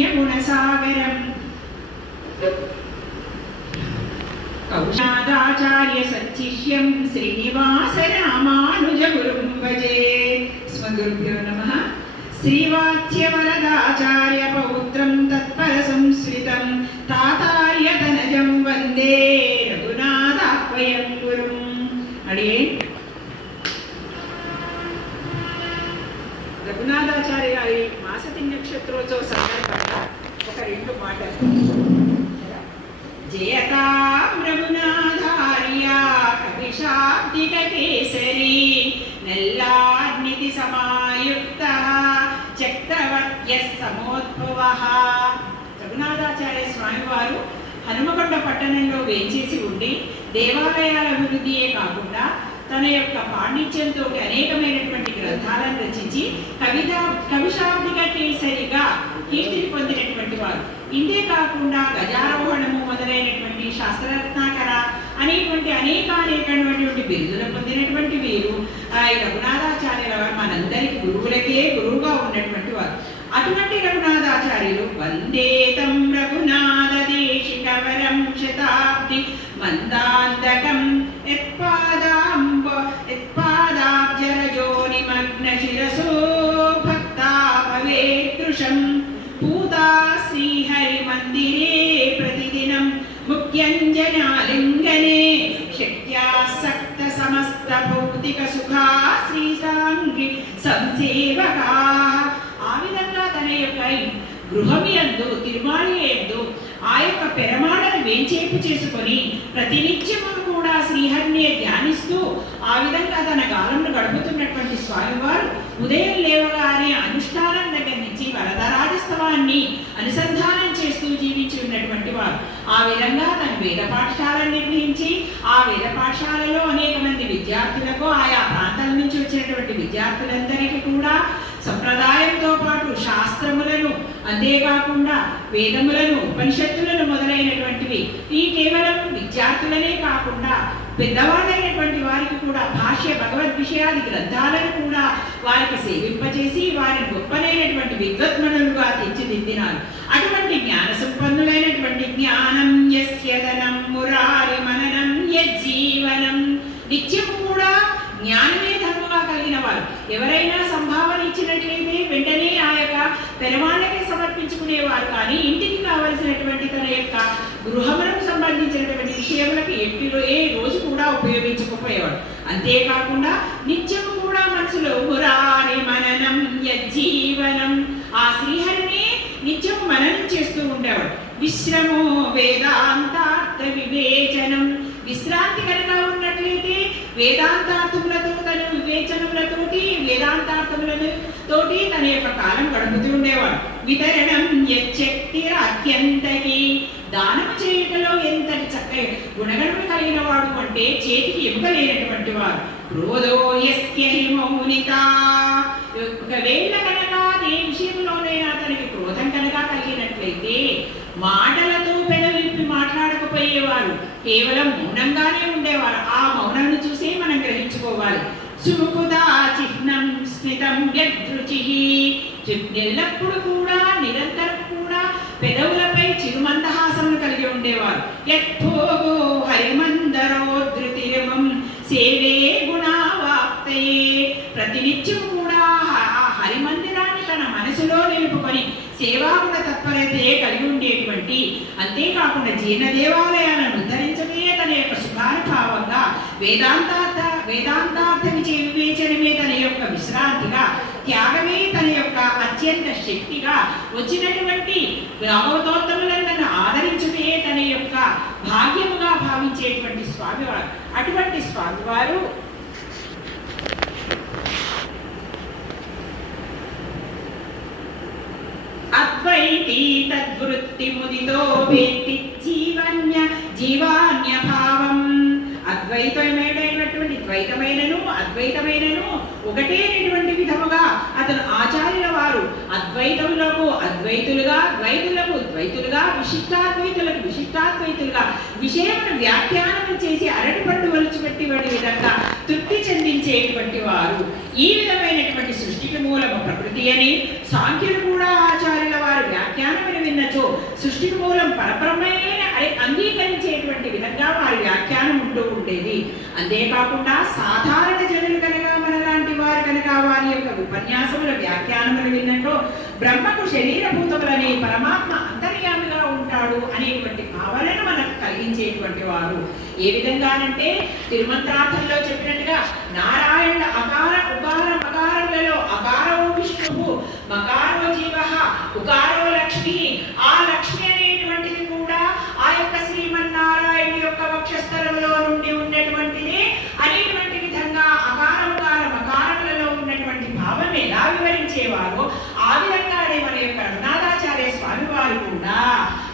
పుణ్యగుణసాగరం కౌశాదాచార్య సచ్చిష్యం శ్రీనివాస రామానుజ గురుం భజే స్వగురుభ్యో నమ శ్రీవాచ్యవరదాచార్య పౌత్ర జయతాం రఘునాథార్య కవిశాబ్దిక కేసరి నల్లార్నితి సమాయుక్త చక్రవర్త్య సమోద్భవ రఘునాథాచార్య స్వామివారు హనుమకొండ పట్టణంలో వేంచేసి ఉండి దేవాలయాల అభివృద్ధియే కాకుండా తన యొక్క పాండిత్యంతో అనేకమైనటువంటి గ్రంథాలను రచించి కవిత కవిశాబ్దిక కేసరిగా కీర్తిని పొందినటువంటి వారు. ఇంతే కాకుండా గజారోహణము మొదలైనటువంటి శాస్త్రరత్నాకర అనేటువంటి అనేక అనేకమైనటువంటి బిరుదులు పొందినటువంటి వీరు. ఆ ఈ రఘునాథాచార్యుల వారు మనందరికి గురువులకే గురువుగా ఉన్నటువంటి వారు. అటువంటి రఘునాథాచార్యులు వందేతం రఘునాథ దేశికవరం శతాబ్ది మందాంతకం యత్పాదాంబ శ్రీహరి మందిరే ప్రతిదినం ముఖ్యంజనాలింగనే శక్త్యాసక్త సమస్త భౌతిక సుఖా శ్రీ సాంఘి సంసేవకా ఆ విధంగా తన యొక్క గృహమియందు అందు ఆ యొక్క పెరమాడను వేంచేపు చేసుకొని ప్రతినిత్యము కూడా శ్రీహరిని ధ్యానిస్తూ ఆ విధంగా తన కాలంలో గడుపుతున్నటువంటి స్వామివారు ఉదయం లేవగానే అనుష్ఠానం దగ్గర నుంచి వరదరాజస్తవాన్ని అనుసంధానం జీవించి ఉన్నటువంటి వారు. ఆ విధంగా తన వేద పాఠశాలను నిర్వహించి ఆ వేద పాఠశాలలో అనేక మంది విద్యార్థులకు ఆయా ప్రాంతాల నుంచి వచ్చినటువంటి విద్యార్థులందరికీ కూడా సంప్రదాయంతో పాటు శాస్త్రములను అంతేకాకుండా వేదములను ఉపనిషత్తులను మొదలైనటువంటివి. ఈ కేవలం విద్యార్థులనే కాకుండా పెద్దవాళ్ళైనటువంటి వారికి కూడా భాష్య భగవద్ విషయాది గ్రంథాలను కూడా వారికి సేవింపచేసి వారిని గొప్పనైనటువంటి విద్వత్మనులుగా తీర్చిదిద్దినారు. అటువంటి జ్ఞాన సంపన్నులైనటువంటి జ్ఞానం యస్యదనం మురారి మననం యజ్జీవనం. నిత్యం కూడా జ్ఞానమే ధర్మంగా కలిగిన వారు. ఎవరైనా ఇచ్చినట్లయితే వెంటనే ఆ యొక్క పెరవాళ్ళకే సమర్పించుకునేవారు కానీ ఇంటికి కావలసినటువంటి తన యొక్క గృహములకు సంబంధించినటువంటి విషయములకు ఎట్టిలో ఏ రోజు కూడా ఉపయోగించకపోయేవాడు. అంతేకాకుండా నిత్యము కూడా మనసులో మురారి మననం యజ్జీవనం ఆ శ్రీహరిని నిత్యము మననం చేస్తూ ఉండేవాడు. విశ్రమో వేదాంతార్థ వివేచనం విశ్రాంతి కనుక ఉన్నట్లయితే వేదాంతార్థములతో తన వివేచనములతోటి వేదాంతార్థములను తోటి తన యొక్క కాలం గడుపుతూ ఉండేవాడు. వితరణం యచ్చక్తి అత్యంతకి. దానం చేయటంలో ఎంతటి చక్కటి గుణగణము కలిగిన వాడు అంటే చేతికి ఎముకలేనటువంటి వాడు. క్రోధో యస్య మౌనిత ఒకవేళ కనుక ఏ విషయంలోనైనా అతనికి క్రోధం కనుక కలిగినట్లయితే మాట కేవలం మౌనంగానే ఉండేవారు. ఆ మౌనాన్ని చూసే మనం గ్రహించుకోవాలి. సుముకుదా చిహ్నం స్మితం యదృచి ఎల్లప్పుడు కూడా నిరంతరం కూడా పెదవులపై చిరుమందహాసములు కలిగి ఉండేవారు. యత్భోగో హరిమందరోధృతిరమం సేవే గుణావాప్తయే. ప్రతినిత్యం కూడా ఆ హరిమందిరాన్ని తన మనసులో నిలుపుకొని సేవాగుణ తత్పరతే కలిగి ఉండేటువంటి అంతేకాకుండా జీర్ణ దేవాలయాలను ఉద్ధరించడమే తన యొక్క సుఖానుభావంగా వేదాంతార్థ వేదాంతార్థ విజయ వివేచనమే తన యొక్క విశ్రాంతిగా త్యాగమే తన యొక్క అత్యంత శక్తిగా వచ్చినటువంటి భాగవతోత్తములను ఆదరించమే తన యొక్క భాగ్యముగా భావించేటువంటి స్వామివారు. అటువంటి స్వామివారు తద్వృత్తి ముదితో జీవన్య జీవాన్య భావం అద్వైతమైనటువంటి ద్వైతమైనను అద్వైతమైనను ఒకటేనటువంటి విధముగా అతను ఆచార్యుల వారు అద్వైతములకు అద్వైతులుగా ద్వైతులకు ద్వైతులుగా విశిష్టాద్వైతులకు విశిష్టాద్వైతులుగా విషయమును వ్యాఖ్యానం చేసి అరటి పండు వలుచుపెట్టి వాటి విధంగా తృప్తి చెందించేటువంటి వారు. ఈ విధమైనటువంటి సృష్టికి మూలము ప్రకృతి అని సాంఖ్యులు కూడా ఆచార్యుల సృష్టి మూలం పరబ్రహ్మయే అని అంగీకరించేటువంటి విధంగా వారి వ్యాఖ్యానం ఉంటూ ఉండేది. అంతేకాకుండా సాధారణ జనులు కనుక మనలాంటి వారు కనుక వారి యొక్క ఉపన్యాసముల వ్యాఖ్యానములు విన్నట్టు బ్రహ్మకు శరీరభూతములని పరమాత్మ అంతర్యామిగా ఉంటాడు అనేటువంటి భావనను మనకు కలిగించేటువంటి వారు. ఏ విధంగానంటే తిరుమంత్రార్థంలో చెప్పినట్టుగా నారాయణ అకార ఉకార మకారములలో అకారో విష్ణువు మకారో జీవ ఉకారో లక్ష్మి ఆ లక్ష్మి అనేటువంటిది కూడా ఆ యొక్క శ్రీమన్నారాయణ యొక్క వక్షస్థలంలో నుండి ఉన్నటువంటిది అనేటువంటి విధంగా అకార ఉకార మకారములలో ఉన్నటువంటి భావం ఎలా వివరించేవారో ఆ విధంగానే మన యొక్క రఘునాథాచార్య స్వామి వారు కూడా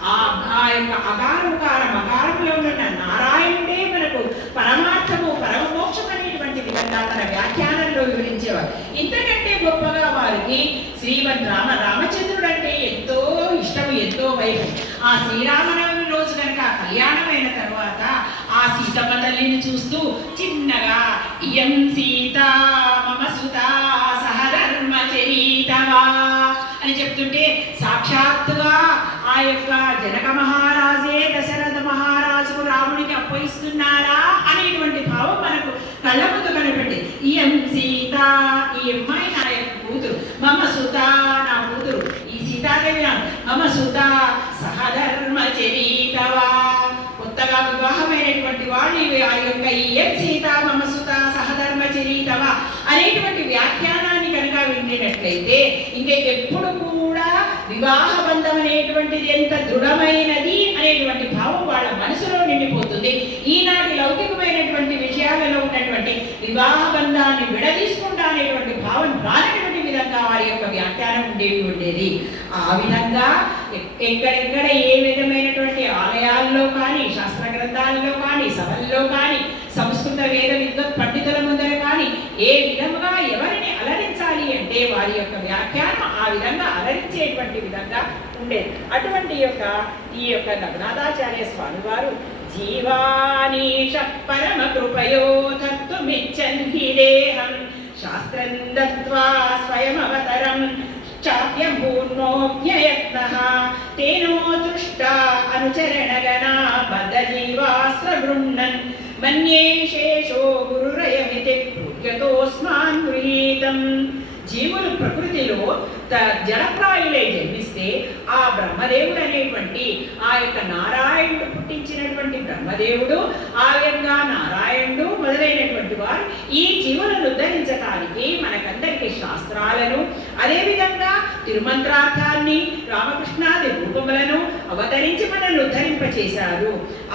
ఆ ఆ యొక్క అకారముకార మకారములో ఉన్న నారాయణుడే మనకు పరమార్థము పరమమోక్షం అనేటువంటి విధంగా తన వ్యాఖ్యానంలో వివరించేవారు. ఇంతకంటే గొప్పగా వారికి శ్రీమద్ రామ రామచంద్రుడు అంటే ఎంతో ఇష్టము ఎంతో వైపు ఆ శ్రీరామనవమి రోజు కనుక కళ్యాణమైన తర్వాత ఆ సీతమ్మ తల్లిని చూస్తూ చిన్నగా ఇయం సీత మమ సుతా చరితవా అని చెప్తుంటే సాక్షాత్తుగా ఆ యొక్క జనక మహారాజే దశరథ మహారాజు రామునికి అప్పగిస్తున్నారా అనేటువంటి భావం మనకు కళ్ళ ముందు కనపడింది. ఇయం సీత ఈ అమ్మాయి నా యొక్క కూతురు. మమ సుత నా కూతురు. ఈ సీతాదేవి మమ సుత సహధర్మ చరీతవా కొత్తగా వివాహమైనటువంటి వాళ్ళు ఆ యొక్క ఇయం సీత మమ సుత సహధర్మ చరీతవా అనేటువంటి వ్యాఖ్యానం కనుక విండినట్లయితే ఇంకా ఎప్పుడు కూడా వివాహ బంధం అనేటువంటిది ఎంత దృఢమైనది అనేటువంటి భావం వాళ్ళ మనసులో నిండిపోతుంది. ఈనాటి లౌకికమైనటువంటి విషయాలలో ఉన్నటువంటి వివాహ బంధాన్ని విడదీసుకుంటా అనేటువంటి భావం రానటువంటి విధంగా వారి యొక్క వ్యాఖ్యానం ఉండేవి ఉండేది. ఆ విధంగా ఎక్కడెక్కడ ఏ విధమైనటువంటి ఆలయాల్లో కానీ శాస్త్ర గ్రంథాల్లో కానీ సభల్లో కానీ సంస్కృత వేద విద్వత్ పండితుల ముందర కానీ ఏ అంటే వారి యొక్క వ్యాఖ్యానం ఆ విధంగా అలరించేటువంటి విధంగా ఉండేది. అటువంటి యొక్క ఈ యొక్క రఘునాథాచార్య స్వామి వారు జీవానీష పరమ కృపయో దేహం శాస్త్రం దత్వా స్వయమవతరం చాప్యభూర్ణోజ్ఞయత్నః తేనో దృష్టా అనుచరణగణా బద్ధజీవాస్త్రగృహ్ణన్ మన్యే శేషో గురురయమితి పూజ్యతోస్మాన్ గృహీతం జీవులు ప్రకృతిలో త- జలప్రాయులై జన్మిస్తే ఆ బ్రహ్మదేవుడు అనేటువంటి ఆ యొక్క నారాయణుడు పుట్టించినటువంటి బ్రహ్మదేవుడు ఆ విధంగా నారాయణుడు మొదలైనటువంటి వారు ఈ జీవులను ఉద్ధరించడానికి మనకందరికీ శాస్త్రాలను అదేవిధంగా తిరుమంత్రార్థాన్ని రామకృష్ణాది రూపములను అవతరించి మనల్ని ఉద్ధరింపచేశారు.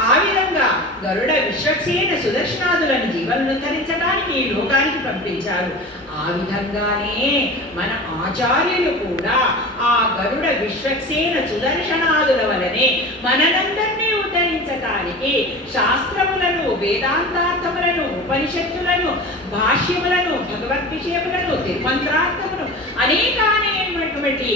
ఆ విధంగా గరుడ విశ్వక్సేన సుదర్శనాదులను జీవలను ఉద్ధరించడానికి ఈ లోకానికి పంపించారు. ఆ విధంగానే మన ఆచార్యులు కూడా ఆ గరుడ విశ్వక్సేన సుదర్శనాదుల వలనే మనలందరినీ ఉద్ధరించటానికి శాస్త్రములను వేదాంతార్థములను ఉపనిషత్తులను భాష్యములను భగవద్ విషయములను తిరుమంత్రార్థమును అనేకానేటువంటి మొదలైనటువంటి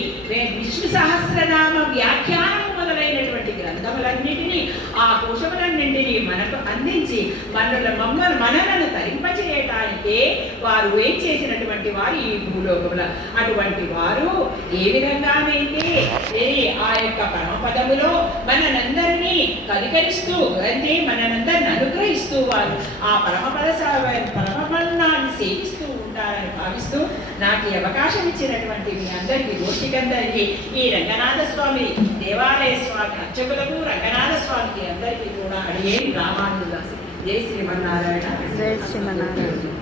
విష్ణు సహస్రనామ వ్యాఖ్యానం మొదలైనటువంటి గ్రంథములన్నిటినీ ఆ కోశములన్నింటినీ మనకు అందించి మనల మమ్మల్ని మనలను తరింపచేయటానికే వారు ఏం చేసినటువంటి వారు ఈ భూలోకముల. అటువంటి వారు ఏ విధంగానైతే ఏ ఆ యొక్క పరమపదములో మనందరినీ కలికరిస్తూ అంటే మనందరిని అనుగ్రహిస్తూ వారు ఆ పరమపద స- పరమపదాన్ని సేవిస్తూ ఉంటారని భావిస్తూ నాకు ఈ అవకాశం ఇచ్చినటువంటి మీ అందరికీ గోష్ఠికందరికీ ఈ రంగనాథ స్వామి దేవాలయ స్వామి అర్చకులకు రంగనాథ స్వామికి అందరికీ కూడా అడిగే రామానుదాసు జై శ్రీమన్నారాయణ. జై శ్రీమన్నారాయణ.